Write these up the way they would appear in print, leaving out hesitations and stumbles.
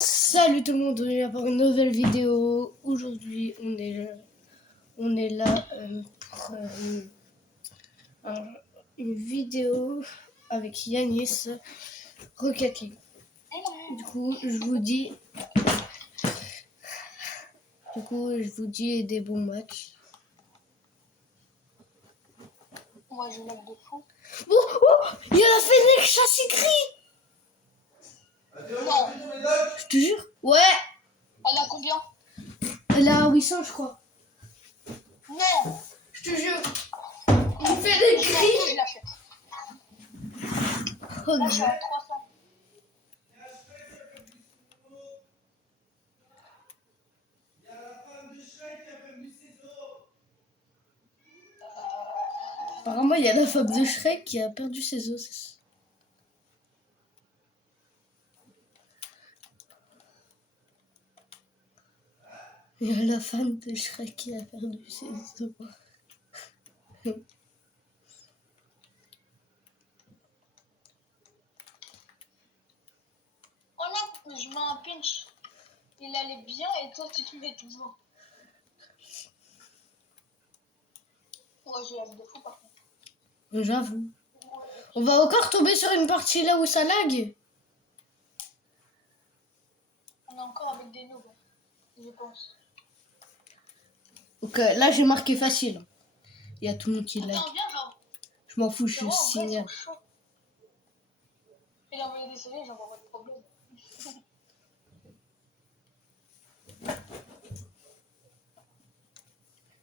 Salut tout le monde, on est là pour une nouvelle vidéo. Aujourd'hui, on est là pour une vidéo avec Yanis Rocket League. Du coup, je vous dis des bons matchs. Moi, je l'aime de fou. Oh, il y a la Fennec châssis gris. Non. Je te jure. Ouais. Elle a combien? Elle a 800, je crois. Non. Je te jure. Une Fennec Je gris. l'achète. Oh, Là, je suis à 300. apparemment, il y a la femme de Shrek qui a perdu ses os. Il y a la femme de Shrek qui a perdu ses os. Oh non, je mets un pinch. Il allait bien et toi, tu trouvais toujours. Moi, je l'aime de fou, par contre. J'avoue. On va encore tomber sur une partie là où ça lag. On est encore avec des noobs, je pense. Donc là, j'ai marqué facile. Il y a tout le monde qui lag. Attends, viens, genre. Je m'en fous, je En vrai, ils signale. sont chauds. Il a envoyé des CV, j'en vois pas de problème.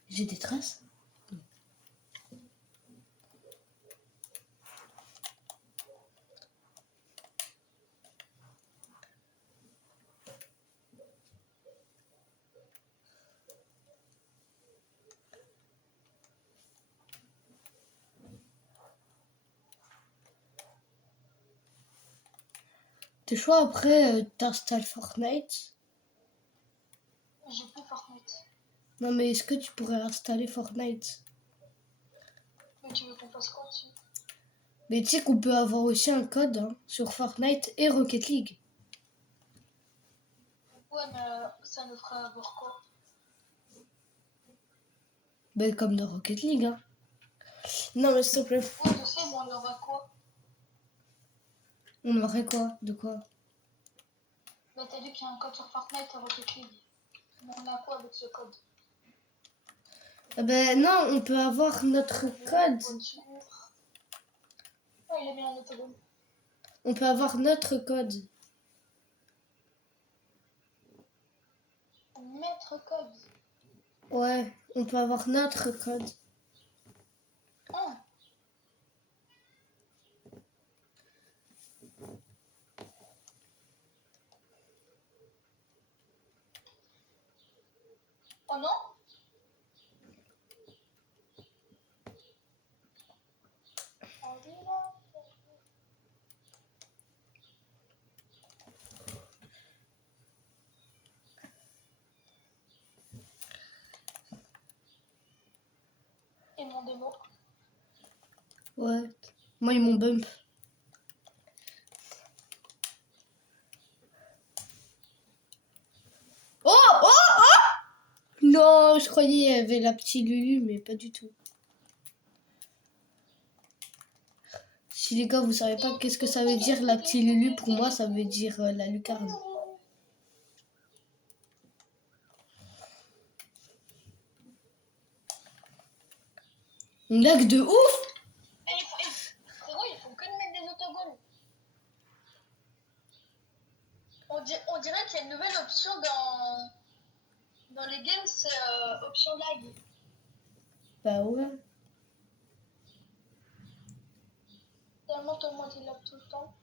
J'ai des traces. T'es chaud après, t'installes Fortnite. J'ai plus Fortnite. Non mais est-ce que tu pourrais installer Fortnite? Mais tu veux qu'on fasse quoi dessus? Mais tu sais qu'on peut avoir aussi un code sur Fortnite et Rocket League. Ouais, mais ça nous fera avoir quoi? Ben comme dans Rocket League. Non mais s'il te plaît. Ouais, je sais, mais on aura quoi? On aurait quoi? De quoi? Bah, t'as dit qu'il y a un code sur Fortnite à Rocket League. Mais on a quoi avec ce code? Ah ben non, on peut avoir notre code. Oh, il a mis un autobus. On peut avoir notre code. Maître code. Ouais, on peut avoir notre code. Ah. Oh non? Et mon démo. Ouais. Moi, ils m'ont bump. Oh, oh, oh! Non, je croyais qu'il y avait la petite Lulu, mais pas du tout. Si les gars, vous savez pas qu'est-ce que ça veut dire la petite Lulu, pour moi, ça veut dire la lucarne. On lag de ouf! Frérot, il faut que de mettre des autogols. On dirait qu'il y a une nouvelle option dans les games, c'est option lag. Bah ouais. Tellement tout le monde il lag tout le temps.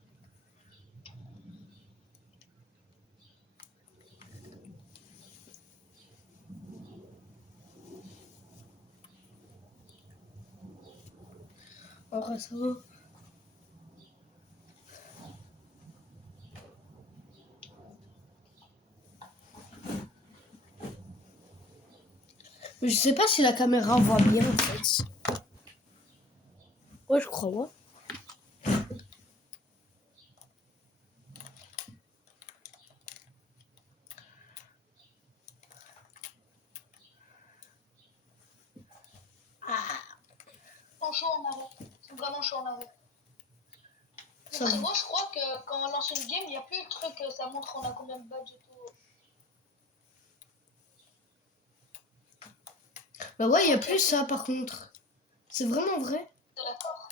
En vrai, ça va. Je sais pas si la caméra voit bien en fait. Ouais, je crois, ouais. arrêt. Ils sont vraiment chauds en arrêt. Mais Ça va. frérot, je crois que quand on lance une game, il n'y a plus le truc, ça montre on a combien de badges et tout. Bah ouais, il y a plus ça par contre. C'est vraiment vrai. T'es d'accord?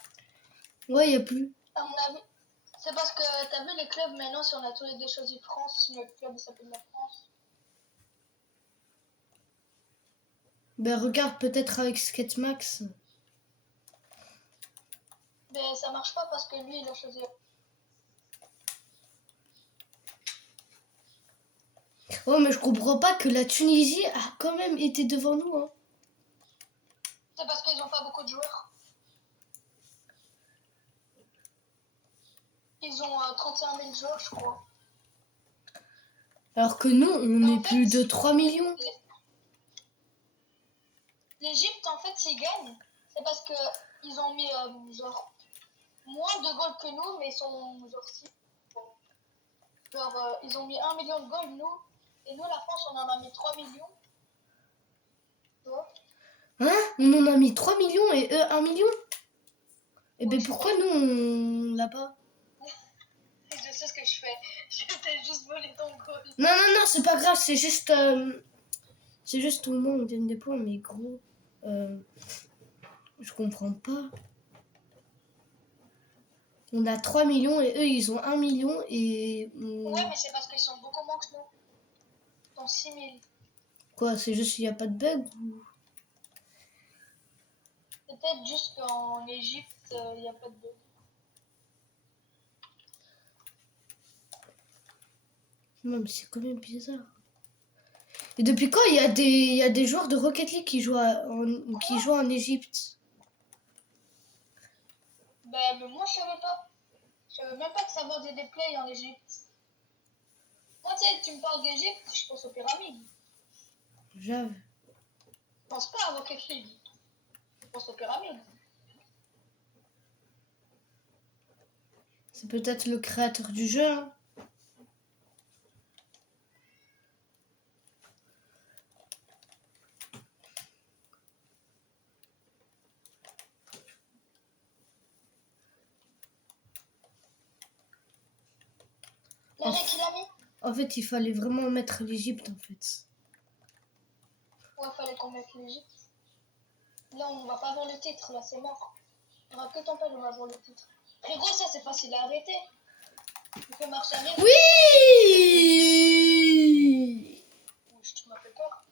Ouais, il y a plus. À mon avis, c'est parce que t'as vu les clubs maintenant, si on a tous les deux choisi France, si notre club il s'appelle la France. Bah regarde peut-être avec Sketchmax. Mais ça marche pas parce que lui il a choisi. Oh mais je comprends pas que la Tunisie a quand même été devant nous. Hein. C'est parce qu'ils ont pas beaucoup de joueurs. Ils ont 31 000 joueurs, je crois. Alors que nous, on En est fait, plus de 3 millions. L'Égypte, en fait, s'ils gagnent, c'est parce que ils ont mis genre moins de goals que nous, mais ils sont genre si. Genre, ils ont mis 1 million de goals, nous. Et nous, la France, on en a mis 3 millions. Tu vois? Hein? On en a mis 3 millions et eux 1 million? Et ben Ouais, je pourquoi crois. nous, on l'a pas? Je sais ce que je fais. Je t'ai juste volé ton goal. Non, non, non, c'est pas grave, c'est juste... c'est juste au moment où on gagne des points, mais gros... je comprends pas. On a 3 millions et eux, ils ont 1 million et... Ouais, mais c'est parce qu'ils sont beaucoup moins que nous. Ils sont 6 000. Quoi, c'est juste qu'il n'y a pas de bug ou... C'est peut-être juste qu'en Égypte, il n'y a pas de bug. Non, mais c'est quand même bizarre. Et depuis quand il y a des joueurs de Rocket League qui qui jouent en Égypte? Ben, mais moi, je savais pas. Je savais même pas que ça vendait des plays en Égypte. Moi, tu sais, tu me parles d'Égypte, je pense aux pyramides. J'avoue. Je pense pas à Rocket League. Je pense aux pyramides. C'est peut-être le créateur du jeu. Hein. Le mec, il a mis. En fait, il fallait vraiment mettre l'Égypte, en fait. Ouais, fallait qu'on mette l'Égypte. Là, on va pas avoir le titre, là, c'est mort. Il n'y aura que ton père, on va avoir le titre. Frérot, ça, c'est facile à arrêter. Tu fais marcher arrière. Oui! Ouch, tu m'as fait peur.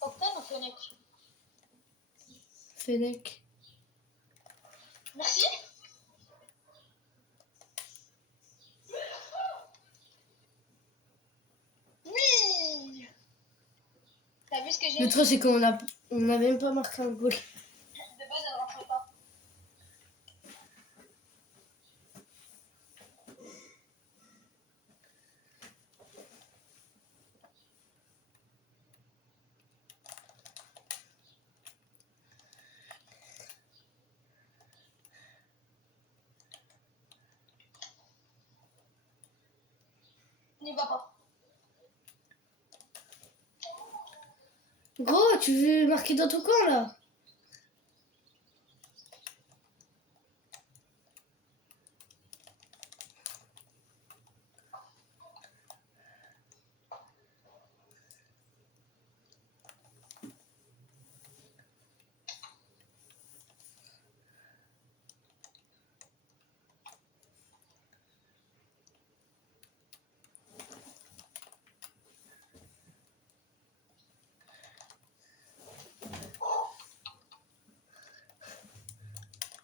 Octane ou Fennec? Fennec. Merci. Oui. T'as vu ce que j'ai Le mis? truc, c'est qu'on a même pas marqué un goal. De base, elle rentrait pas. N'y va pas. Gros, tu veux marquer dans ton camp, là?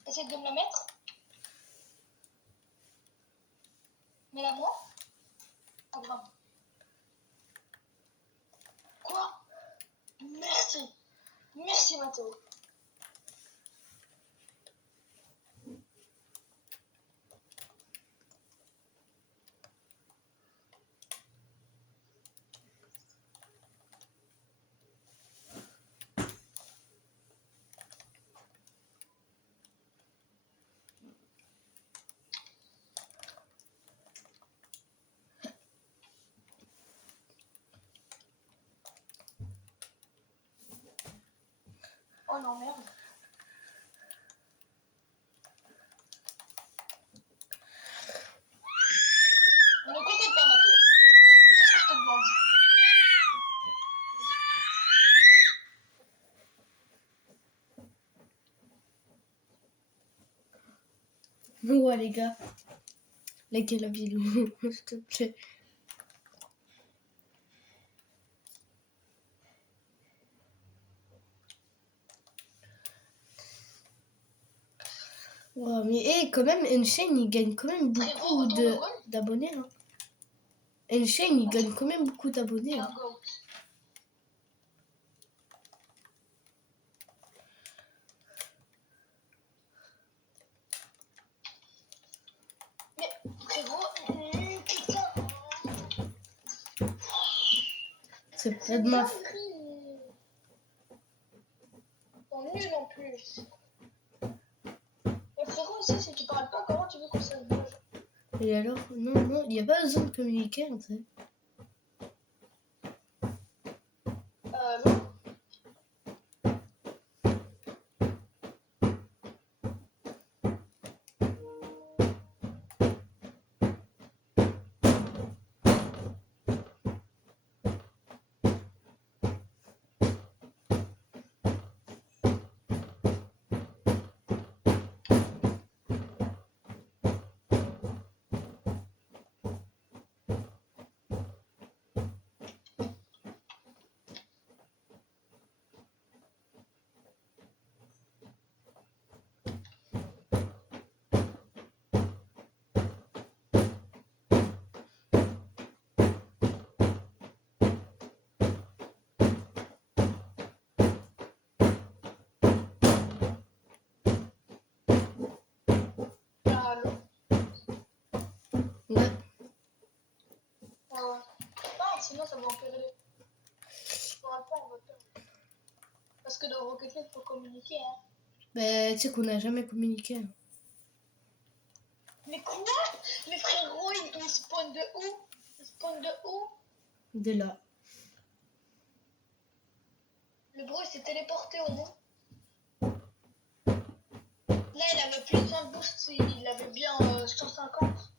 Essaye de me la mettre. Mets-la moi. Ah, grave. Quoi? Merci. Merci, Mathéo. Oh non, merde. Ne t'inquiète pas, Mathéo. Qu'est-ce que je te demande? Ouais, les gars. Likez la vidéo, s'il te plaît. Ouais, mais quand même, Enchain, il gagne quand même beaucoup d'abonnés. Hein. Enchain, il gagne quand même beaucoup d'abonnés. Hein. Mais frérot, putain. C'est pas de ma faute. On nul en plus. Mais frérot, aussi, si tu parles pas, comment tu veux qu'on se bouge? Et alors, non, il n'y a pas besoin de communiquer, en fait. Non. Allô? Ouais. Non, sinon ça va empirer. On va pas, on va perdre. Parce que dans Rocket League, il faut communiquer. Hein. Bah, tu sais qu'on n'a jamais communiqué. Hein. Mais quoi? Mais frérot, il spawn de où? Il spawn de où? De là. Le bro, il s'est téléporté au moins. Là, il avait plus de boost, il avait bien 150.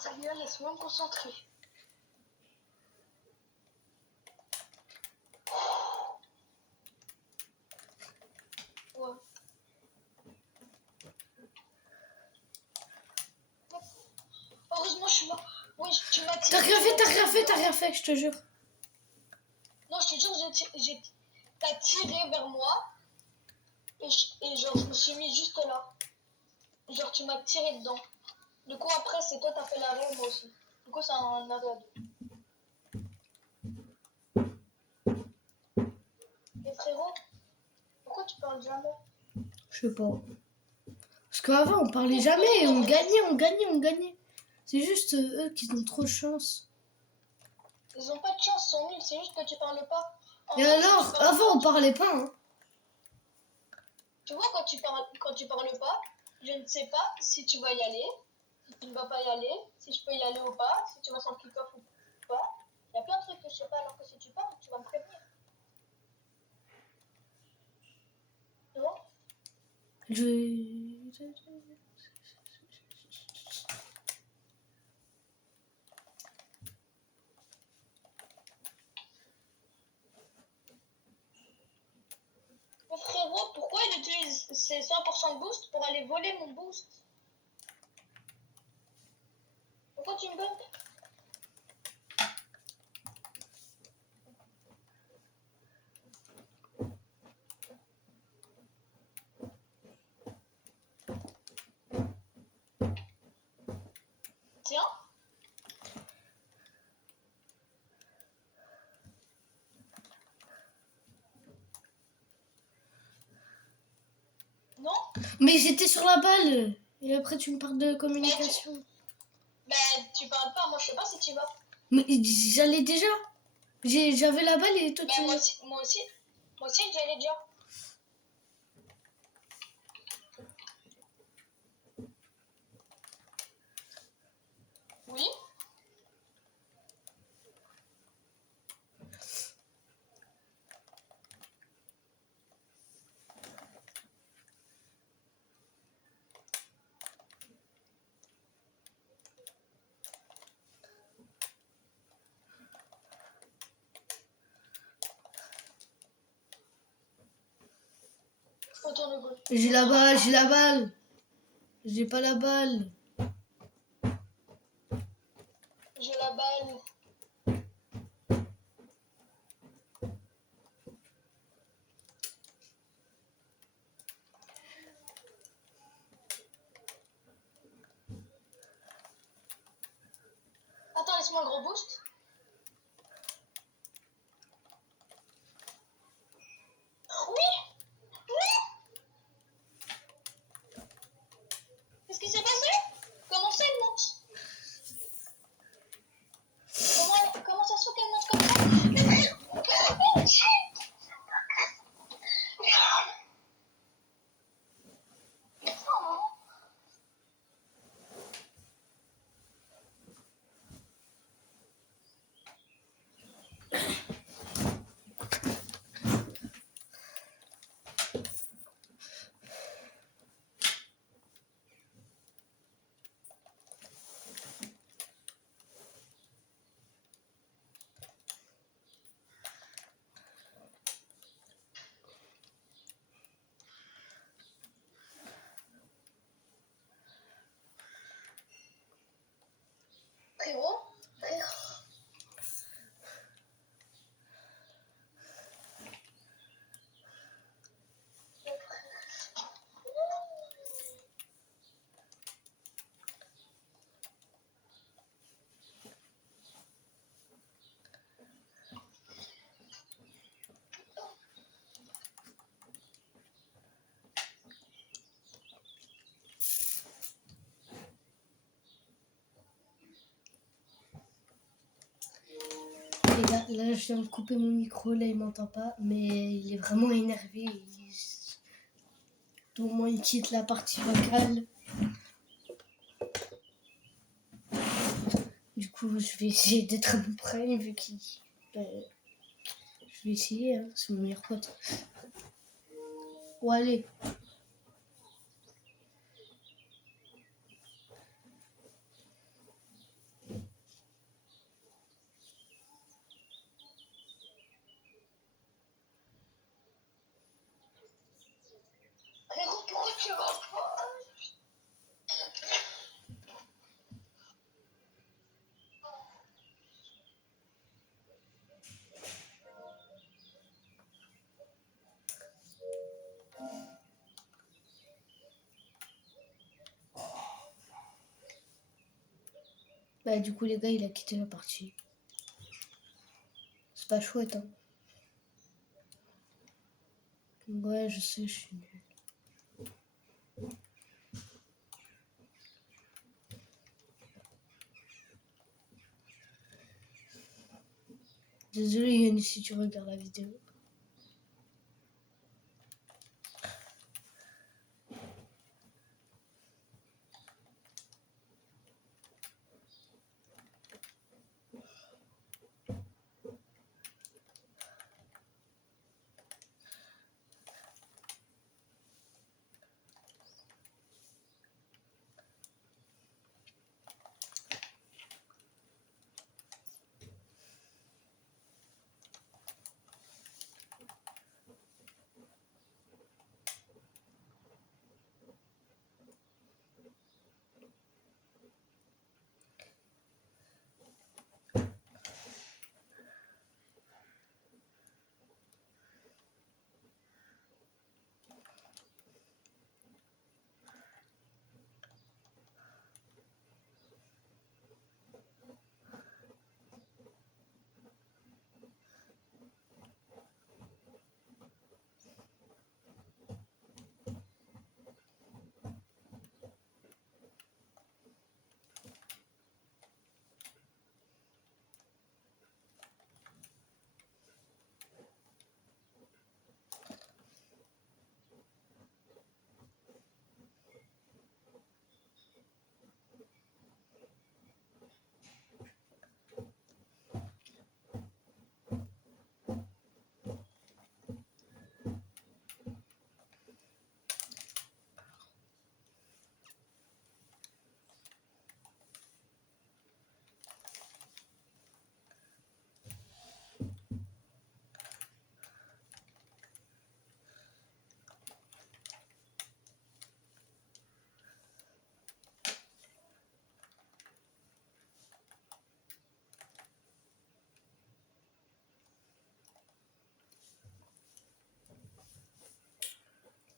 Ça y est, laisse-moi me concentrer. Ouais. Heureusement, je suis là. Oui, tu m'as tiré. T'as rien fait, je te jure. Non, je te jure, t'as tiré vers moi. Et genre, je me suis mis juste là. Genre, tu m'as tiré dedans. Du coup, après, c'est toi, t'as fait l'arrêt, moi aussi. Du coup, c'est un arrêt à deux. Et frérot, pourquoi tu parles jamais? Je sais pas. Parce qu'avant, on parlait jamais et on gagnait. C'est juste eux qui ont trop de chance. Ils ont pas de chance, ils sont nuls, c'est juste que tu parles pas. Et alors, avant, on parlait pas, hein. Tu vois, quand tu parles pas, je ne sais pas si tu vas y aller, si tu ne vas pas y aller, si je peux y aller ou pas, si tu vas sans kick-off ou pas. Il y a plein de trucs que je sais pas, alors que si tu parles, tu vas me prévenir. Tu vois? Mais frérot, pourquoi il utilise c'est 100% de boost pour aller voler mon boost. Pourquoi tu me bumpes? Tiens. Non? Mais j'étais sur la balle. Et après, tu me parles de communication. Ben, tu parles pas, moi je sais pas si tu vas. Mais j'allais déjà. J'avais la balle et toi, Ben, tu... moi aussi, j'y allais déjà. Oui? Retourne au goal. J'ai la balle, j'ai la balle. J'ai pas la balle. J'ai la balle. Attends, laisse-moi un gros boost. Oui! Oui! Qu'est-ce qui s'est passé? Comment ça, elle monte? Comment ça se fait qu'elle monte comme ça? Mais frère! Frérot? Et là, je viens de couper mon micro. Là, il m'entend pas. Mais il est vraiment énervé. Au moins, il quitte la partie vocale. Du coup, je vais essayer d'être à peu près, vu qu'il... je vais essayer, hein, c'est mon meilleur pote. Bon, allez. Frérot, pourquoi tu vas pas? Bah, du coup, les gars, il a quitté la partie. C'est pas chouette, hein. Ouais, je sais, je suis nulle. Désolé, Yannis, si tu regardes la vidéo.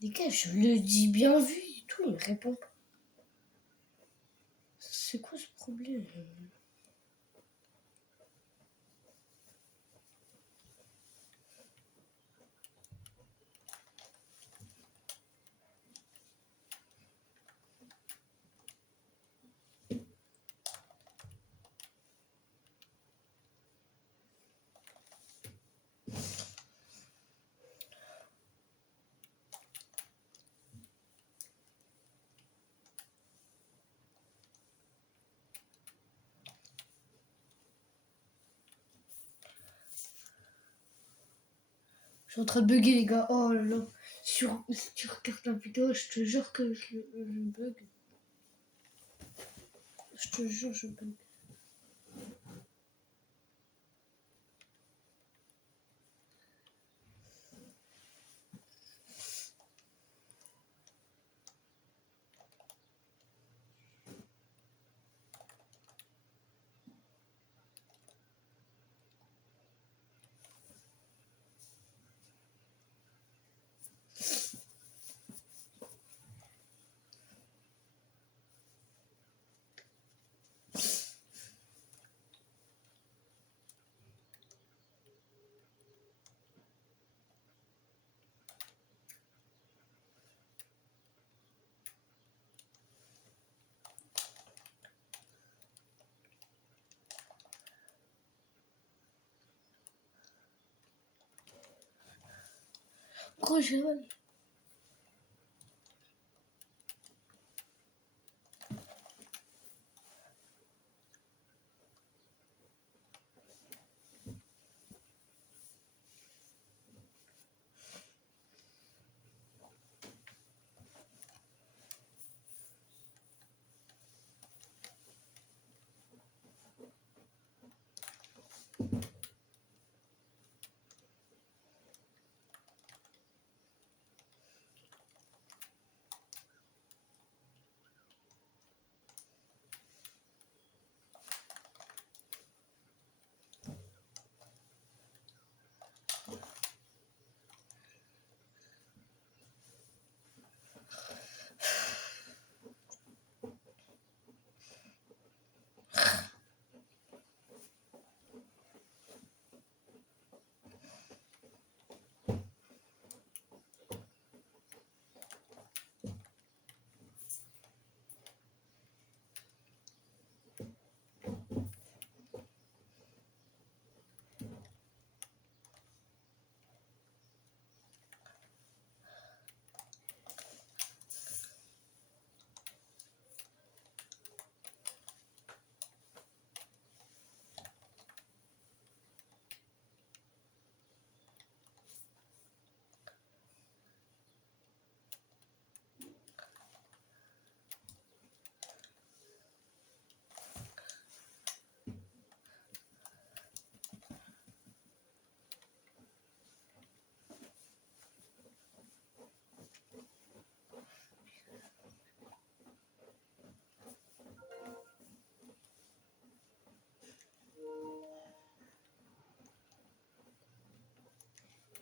Les gars, je le dis bien vu et tout, il me répond pas. C'est quoi ce problème? Je suis en train de bugger, les gars. Oh là là. Si tu regardes la vidéo, je te jure que je bug. Je te jure, je bug. Gros, j'ai mal.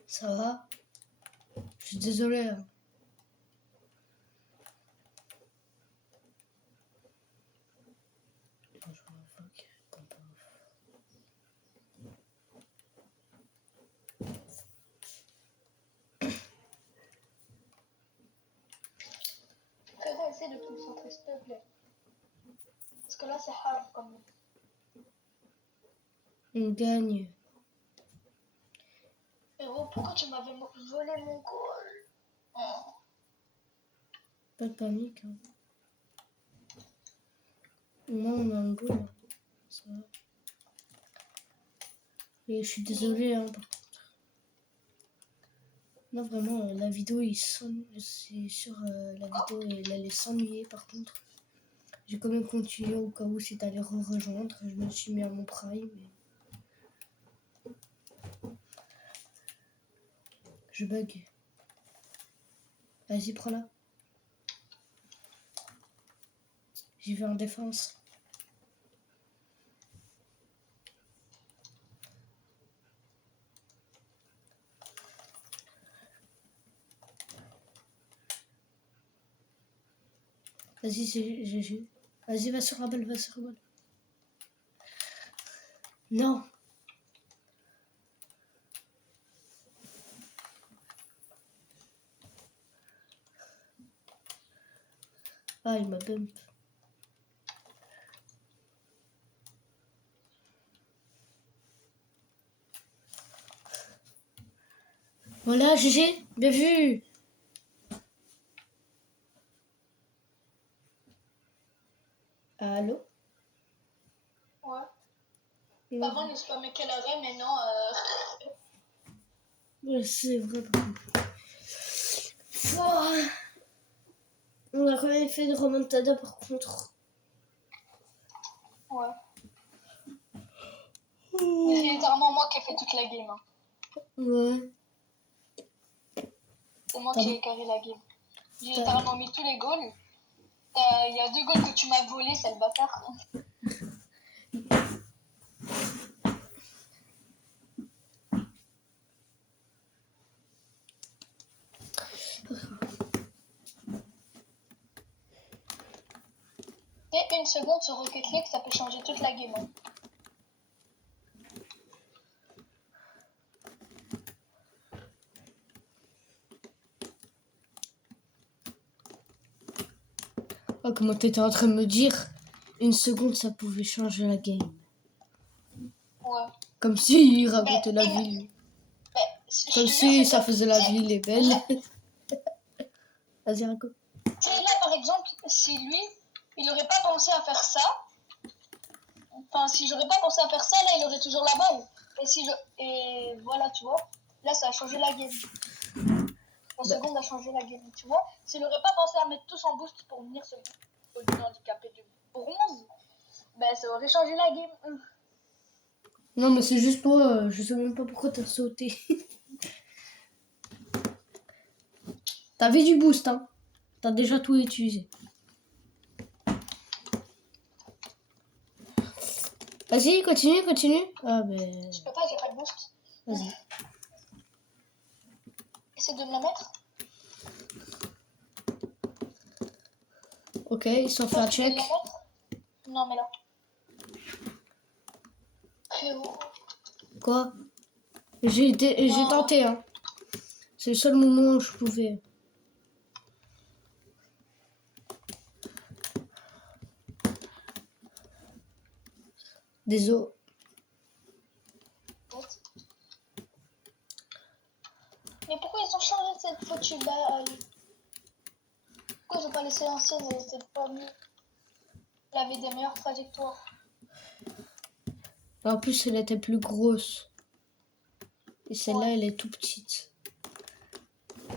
Ça va? Je suis désolée. Hein. Frérot, essaie de te concentrer, s'il te plaît. Parce que là, c'est hard quand même. On gagne. Frérot, pourquoi tu m'avais volé mon goal? Oh. Pas de panique. Hein. Moi, on a un goal. Hein. Ça va. Et je suis désolée. Hein, par contre. Non, vraiment, la vidéo, c'est sûr, la vidéo, elle allait s'ennuyer. Par contre, j'ai quand même continué au cas où c'est allé rejoindre. Je me suis mis à mon prime. Mais... Je bug. Vas-y, prends-la. J'y vais en défense. Vas-y, c'est GG. Vas-y, va sur la balle, va sur la balle. Non. Ah, il m'a bump. Voilà, GG, bien vu. Allô? Ouais. Avant, il ne spammait qu'elle avait, mais non. Ouais, c'est vrai. Pouah. On a quand même fait une remontada par contre. Ouais. Mais c'est littéralement moi qui ai fait toute la game. Hein. Ouais. C'est moi T'as- qui ai carré la game. J'ai T'as- littéralement mis tous les goals. Il y a 2 goals que tu m'as volés, c'est le bâtard. Et 1 seconde sur Rocket League, ça peut changer toute la game. Hein. Oh, comment t'étais en train de me dire 1 seconde ça pouvait changer la game. Ouais. Comme si il racontait la ville. Je Comme te si jure, ça c'est faisait la ville est belle. Vas-y, raconte. Tu sais, là, par exemple, si lui, il n'aurait pas pensé à faire ça, enfin, si j'aurais pas pensé à faire ça, là, il aurait toujours la balle. Et voilà, tu vois, là, ça a changé la game. La seconde a changé la game, tu vois. S'il n'aurait pas pensé à mettre tout son boost pour venir se au handicapé du bronze, ben, ça aurait changé la game. Non, mais c'est juste toi, je sais même pas pourquoi t'as sauté. T'avais du boost, hein. T'as déjà tout utilisé. Vas-y, continue, continue. Ah, ben. Je peux pas, j'ai pas de boost. Vas-y. Essaie de me la mettre. Ok, ils sont fait un check. Non, mais là. Frérot. Quoi? J'ai tenté, hein. C'est le seul moment où je pouvais. Désolé. Mais pourquoi ils ont changé cette foutue balle? Pourquoi ils ont pas laissé l'ancienne? Elle était pas mieux. Elle avait des meilleures trajectoires. En plus, elle était plus grosse. Et celle-là, elle est tout petite.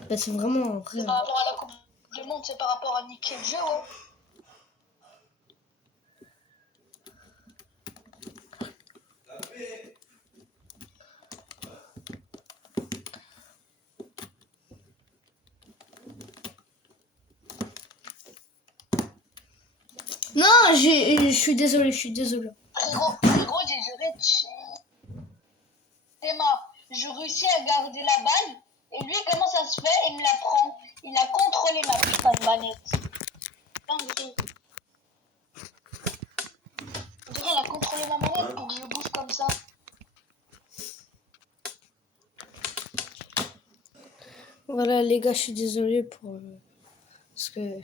Bah, c'est vraiment vrai. C'est par rapport à la Coupe du Monde, c'est par rapport à niquer le jeu, ouais. Non, je suis désolé, je suis désolé. Frérot, j'ai juré. Théma, je réussis à garder la balle. Et lui, comment ça se fait? Il me la prend. Il a contrôlé ma putain de manette. Dinguerie. On dirait qu'il a contrôlé ma manette pour que je bouge comme ça. Voilà, les gars, je suis désolé pour... parce que...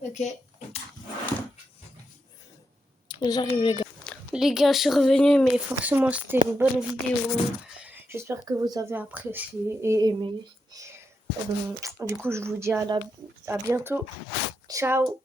Ok. J'arrive, les gars. Les gars, je suis revenu, mais forcément, c'était une bonne vidéo. J'espère que vous avez apprécié et aimé. Du coup, je vous dis à bientôt. Ciao.